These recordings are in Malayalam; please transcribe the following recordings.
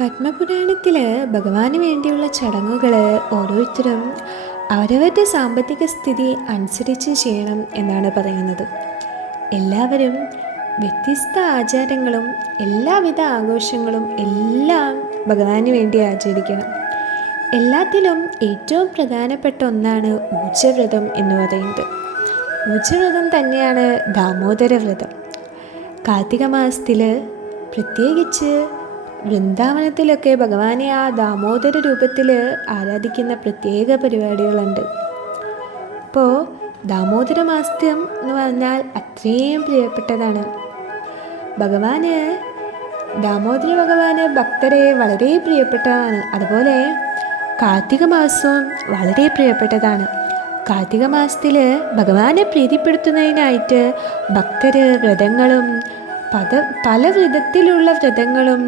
പത്മപുരാണത്തിൽ ഭഗവാന് വേണ്ടിയുള്ള ചടങ്ങുകൾ ഓരോരുത്തരും അവരവരുടെ സാമ്പത്തിക സ്ഥിതി അനുസരിച്ച് ചെയ്യണം എന്നാണ് പറയുന്നത്. എല്ലാവരും വ്യത്യസ്ത ആചാരങ്ങളും എല്ലാവിധ ആഘോഷങ്ങളും എല്ലാം ഭഗവാന് വേണ്ടി ആചരിക്കണം. എല്ലാത്തിലും ഏറ്റവും പ്രധാനപ്പെട്ട ഒന്നാണ് ഉച്ചവ്രതം എന്ന് പറയുന്നത്. ഉച്ചവ്രതം തന്നെയാണ് ദാമോദര വ്രതം. കാർത്തിക മാസത്തിൽ പ്രത്യേകിച്ച് വൃന്ദാവനത്തിലൊക്കെ ഭഗവാനെ ആ ദാമോദര രൂപത്തിൽ ആരാധിക്കുന്ന പ്രത്യേക പരിപാടികളുണ്ട്. അപ്പോൾ ദാമോദര മാസം എന്ന് പറഞ്ഞാൽ അത്രയും പ്രിയപ്പെട്ടതാണ്. ദാമോദര ഭഗവാന് ഭക്തരെ വളരെ പ്രിയപ്പെട്ടതാണ്. അതുപോലെ കാർത്തിക മാസവും വളരെ പ്രിയപ്പെട്ടതാണ്. കാർത്തിക മാസത്തിൽ ഭഗവാനെ പ്രീതിപ്പെടുത്തുന്നതിനായിട്ട് ഭക്തർ വ്രതങ്ങളും പല വിധത്തിലുള്ള വ്രതങ്ങളും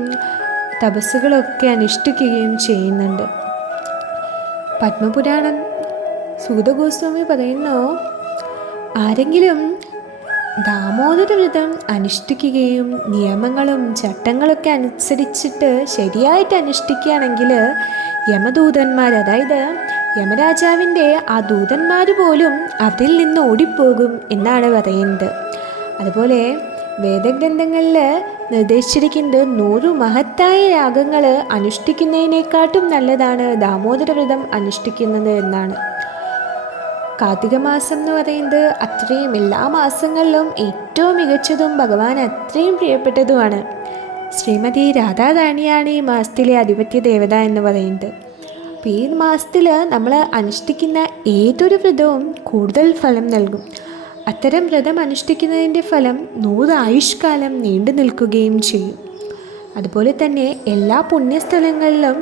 തപസ്സുകളൊക്കെ അനുഷ്ഠിക്കുകയും ചെയ്യുന്നുണ്ട്. പത്മപുരാണം സൂതഗോസ്വാമി പറയുന്നു, ആരെങ്കിലും ദാമോദര വ്രതം അനുഷ്ഠിക്കുകയും നിയമങ്ങളും ചട്ടങ്ങളൊക്കെ അനുസരിച്ചിട്ട് ശരിയായിട്ട് അനുഷ്ഠിക്കുകയാണെങ്കിൽ യമദൂതന്മാർ, അതായത് യമരാജാവിൻ്റെ ആ ദൂതന്മാർ പോലും അവരിൽ നിന്ന് ഓടിപ്പോകും എന്നാണ് പറയുന്നത്. അതുപോലെ വേദഗ്രന്ഥങ്ങളിൽ നിർദ്ദേശിച്ചിരിക്കുന്നത് 100 മഹത്തായ യാഗങ്ങൾ അനുഷ്ഠിക്കുന്നതിനേക്കാട്ടും നല്ലതാണ് ദാമോദര വ്രതം അനുഷ്ഠിക്കുന്നത് എന്നാണ്. കാർത്തിക മാസം എന്ന് പറയുന്നത് അത്രയും എല്ലാ മാസങ്ങളിലും ഏറ്റവും മികച്ചതും ഭഗവാൻ അത്രയും പ്രിയപ്പെട്ടതുമാണ്. ശ്രീമതി രാധാറാണിയാണ് ഈ മാസത്തിലെ അധിപത്യ ദേവത എന്ന് പറയുന്നത്. അപ്പോൾ ഈ മാസത്തിൽ നമ്മൾ അനുഷ്ഠിക്കുന്ന ഏതൊരു വ്രതവും കൂടുതൽ ഫലം നൽകും. അത്തരം വ്രതം അനുഷ്ഠിക്കുന്നതിൻ്റെ ഫലം 100 ആയുഷ്കാലം നീണ്ടു നിൽക്കുകയും ചെയ്യും. അതുപോലെ തന്നെ എല്ലാ പുണ്യസ്ഥലങ്ങളിലും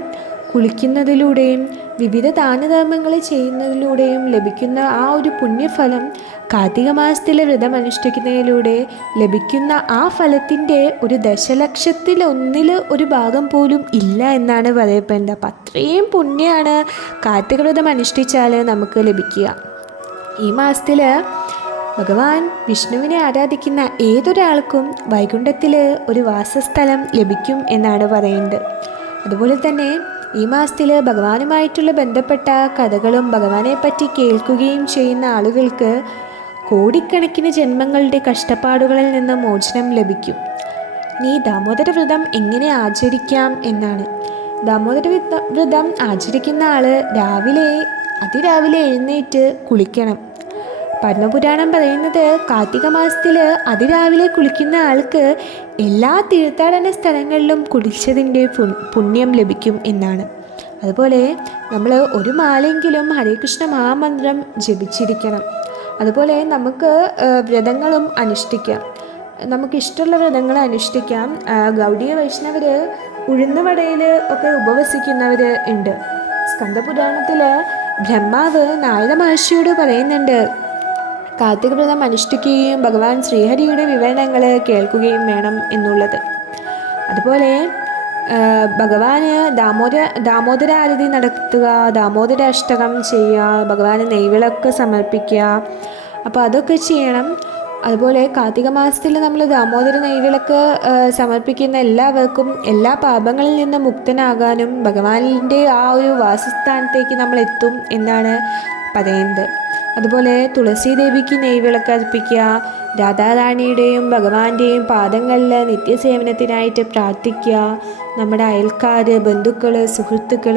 കുളിക്കുന്നതിലൂടെയും വിവിധ ദാനധർമ്മങ്ങൾ ചെയ്യുന്നതിലൂടെയും ലഭിക്കുന്ന ആ ഒരു പുണ്യഫലം കാർത്തിക മാസത്തിലെ വ്രതം അനുഷ്ഠിക്കുന്നതിലൂടെ ലഭിക്കുന്ന ആ ഫലത്തിൻ്റെ ഒരു 1,00,000,000 ഒരു ഭാഗം പോലും ഇല്ല എന്നാണ് പറയപ്പെടുന്നത്. അപ്പം അത്രയും പുണ്യമാണ് കാർത്തിക വ്രതം അനുഷ്ഠിച്ചാൽ നമുക്ക് ലഭിക്കുക. ഈ മാസത്തിൽ ഭഗവാൻ വിഷ്ണുവിനെ ആരാധിക്കുന്ന ഏതൊരാൾക്കും വൈകുണ്ഠത്തിൽ ഒരു വാസസ്ഥലം ലഭിക്കും എന്നാണ് പറയുന്നത്. അതുപോലെ തന്നെ ഈ മാസത്തിൽ ഭഗവാനുമായിട്ടുള്ള ബന്ധപ്പെട്ട കഥകളും ഭഗവാനെ പറ്റി കേൾക്കുകയും ചെയ്യുന്ന ആളുകൾക്ക് കോടിക്കണക്കിന് ജന്മങ്ങളുടെ കഷ്ടപ്പാടുകളിൽ നിന്ന് മോചനം ലഭിക്കും. ഇനി ദാമോദര വ്രതം എങ്ങനെ ആചരിക്കാം എന്നാണ്. ദാമോദര വ്രതം ആചരിക്കുന്ന ആൾ അതിരാവിലെ എഴുന്നേറ്റ് കുളിക്കണം. പത്മപുരാണം പറയുന്നത് കാർത്തിക മാസത്തിൽ അതിരാവിലെ കുളിക്കുന്ന ആൾക്ക് എല്ലാ തീർത്ഥാടന സ്ഥലങ്ങളിലും കുളിച്ചതിൻ്റെ പുണ്യം ലഭിക്കും എന്നാണ്. അതുപോലെ നമ്മൾ ഒരു മാലെങ്കിലും ഹരേ കൃഷ്ണ മഹാമന്ത്രം ജപിച്ചിരിക്കണം. അതുപോലെ നമുക്ക് വ്രതങ്ങളും അനുഷ്ഠിക്കാം. നമുക്കിഷ്ടമുള്ള വ്രതങ്ങൾ അനുഷ്ഠിക്കാം. ഗൗഡീയ വൈഷ്ണവർ ഉഴുന്നുവടയിൽ ഒക്കെ ഉപവസിക്കുന്നവർ ഉണ്ട്. സ്കന്ദപുരാണത്തിൽ ബ്രഹ്മാവ് നാരദ മഹർഷിയോട് പറയുന്നുണ്ട്, കാർത്തിക വ്രതം അനുഷ്ഠിക്കുകയും ഭഗവാൻ ശ്രീഹരിയുടെ വിവരണങ്ങൾ കേൾക്കുകയും വേണം എന്നുള്ളത്. അതുപോലെ ഭഗവാന് ദാമോദര ആരതി നടത്തുക, ദാമോദര അഷ്ടകം ചെയ്യുക, ഭഗവാന് നെയ്വിളക്ക് സമർപ്പിക്കുക. അപ്പോൾ അതൊക്കെ ചെയ്യണം. അതുപോലെ കാർത്തിക മാസത്തിൽ നമ്മൾ ദാമോദര നെയ്വിളക്ക് സമർപ്പിക്കുന്ന എല്ലാവർക്കും എല്ലാ പാപങ്ങളിൽ നിന്ന് മുക്തനാകാനും ഭഗവാനിൻ്റെ ആ ഒരു വാസസ്ഥാനത്തേക്ക് നമ്മൾ എത്തും എന്നാണ് പറയുന്നത്. അതുപോലെ തുളസി ദേവിക്ക് നെയ്വിളക്ക് അർപ്പിക്കുക, രാധാറാണിയുടെയും ഭഗവാന്റെയും പാദങ്ങളിൽ നിത്യസേവനത്തിനായിട്ട് പ്രാർത്ഥിക്കുക. നമ്മുടെ അയൽക്കാർ, ബന്ധുക്കൾ, സുഹൃത്തുക്കൾ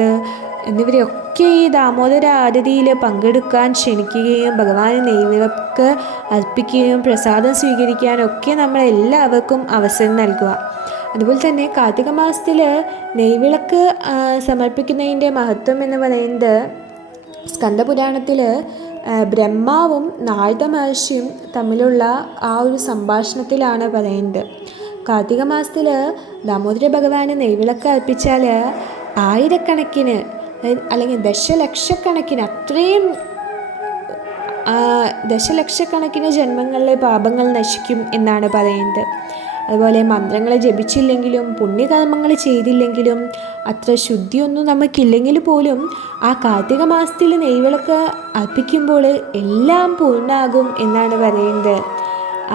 എന്നിവരെയൊക്കെ ഈ ദാമോദര ആരതിയിൽ പങ്കെടുക്കാൻ ക്ഷണിക്കുകയും ഭഗവാന് നെയ്വിളക്ക് അർപ്പിക്കുകയും പ്രസാദം സ്വീകരിക്കാനൊക്കെ നമ്മളെല്ലാവർക്കും അവസരം നൽകുക. അതുപോലെ തന്നെ കാർത്തിക മാസത്തിൽ നെയ്വിളക്ക് സമർപ്പിക്കുന്നതിൻ്റെ മഹത്വം എന്ന് പറയുന്നത് സ്കന്ദപുരാണത്തിൽ ബ്രഹ്മാവും നാരദ മഹർഷിയും തമ്മിലുള്ള ആ ഒരു സംഭാഷണത്തിലാണ് പറയുന്നത്. കാർത്തിക മാസത്തിൽ ദാമോദര ഭഗവാന് നെയ്വിളക്ക് അർപ്പിച്ചാൽ ആയിരക്കണക്കിന് അല്ലെങ്കിൽ ദശലക്ഷക്കണക്കിന് ജന്മങ്ങളിലെ പാപങ്ങൾ നശിക്കും എന്നാണ് പറയുന്നത്. അതുപോലെ മന്ത്രങ്ങൾ ജപിച്ചില്ലെങ്കിലും പുണ്യകർമ്മങ്ങൾ ചെയ്തില്ലെങ്കിലും അത്ര ശുദ്ധിയൊന്നും നമുക്കില്ലെങ്കിൽ പോലും ആ കാർത്തിക മാസത്തിൽ നെയ്വിളക്ക് അർപ്പിക്കുമ്പോൾ എല്ലാം പൂർണ്ണമാകും എന്നാണ് പറയുന്നത്.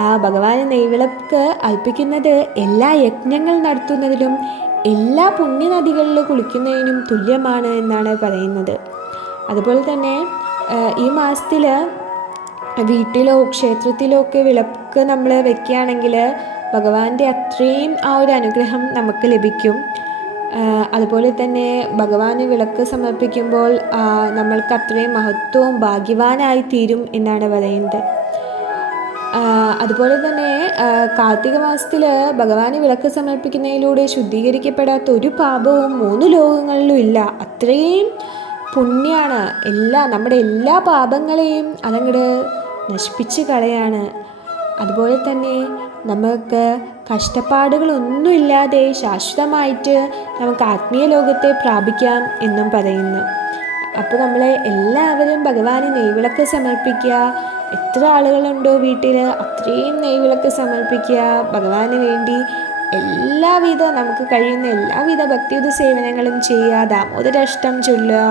ആ ഭഗവാന് നെയ്വിളക്ക് അർപ്പിക്കുന്നത് എല്ലാ യജ്ഞങ്ങൾ നടത്തുന്നതിലും എല്ലാ പുണ്യനദികളിൽ കുളിക്കുന്നതിനും തുല്യമാണ് എന്നാണ് പറയുന്നത്. അതുപോലെ തന്നെ ഈ മാസത്തിൽ വീട്ടിലോ ക്ഷേത്രത്തിലോ ഒക്കെ വിളക്ക് നമ്മൾ വെക്കുകയാണെങ്കിൽ ഭഗവാന്റെ അത്രയും ആ ഒരു അനുഗ്രഹം നമുക്ക് ലഭിക്കും. അതുപോലെ തന്നെ ഭഗവാന് വിളക്ക് സമർപ്പിക്കുമ്പോൾ നമ്മൾക്ക് അത്രയും മഹത്വവും ഭാഗ്യവാനായി തീരും എന്നാണ് പറയുന്നത്. അതുപോലെ തന്നെ കാർത്തിക മാസത്തിൽ ഭഗവാന് വിളക്ക് സമർപ്പിക്കുന്നതിലൂടെ ശുദ്ധീകരിക്കപ്പെടാത്ത ഒരു പാപവും 3 ലോകങ്ങളിലും ഇല്ല. അത്രയും പുണ്യമാണ്. നമ്മുടെ എല്ലാ പാപങ്ങളെയും അതങ്ങോട്ട് നശിപ്പിച്ച് കളയാണ്. അതുപോലെ തന്നെ നമുക്ക് കഷ്ടപ്പാടുകളൊന്നുമില്ലാതെ ശാശ്വതമായിട്ട് നമുക്ക് ആത്മീയ ലോകത്തെ പ്രാപിക്കാം എന്നും പറയുന്നു. അപ്പോൾ നമ്മൾ എല്ലാവരും ഭഗവാന് നെയ്വിളക്ക് സമർപ്പിക്കുക. എത്ര ആളുകളുണ്ടോ വീട്ടിൽ അത്രയും നെയ്വിളക്ക് സമർപ്പിക്കുക. ഭഗവാന് വേണ്ടി നമുക്ക് കഴിയുന്ന എല്ലാവിധ ഭക്തിയുത സേവനങ്ങളും ചെയ്യുക. ദാമോദരാഷ്ടം ചൊല്ലുക.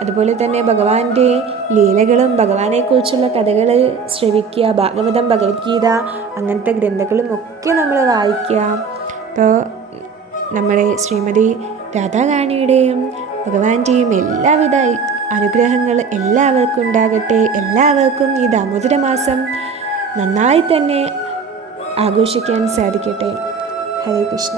അതുപോലെ തന്നെ ഭഗവാന്റെ ലീലകളും ഭഗവാനെക്കുറിച്ചുള്ള കഥകൾ ശ്രവിക്കുക. ഭാഗവതം, ഭഗവത്ഗീത അങ്ങനത്തെ ഗ്രന്ഥങ്ങളും ഒക്കെ നമ്മൾ വായിക്കുക. അപ്പോൾ നമ്മുടെ ശ്രീമതി രാധാറാണിയുടെയും ഭഗവാന്റെയും എല്ലാവിധ അനുഗ്രഹങ്ങൾ എല്ലാവർക്കും ഉണ്ടാകട്ടെ. എല്ലാവർക്കും ഈ ദാമോദര മാസം നന്നായി തന്നെ ആഘോഷിക്കാൻ സാധിക്കട്ടെ. ഹരേ കൃഷ്ണ.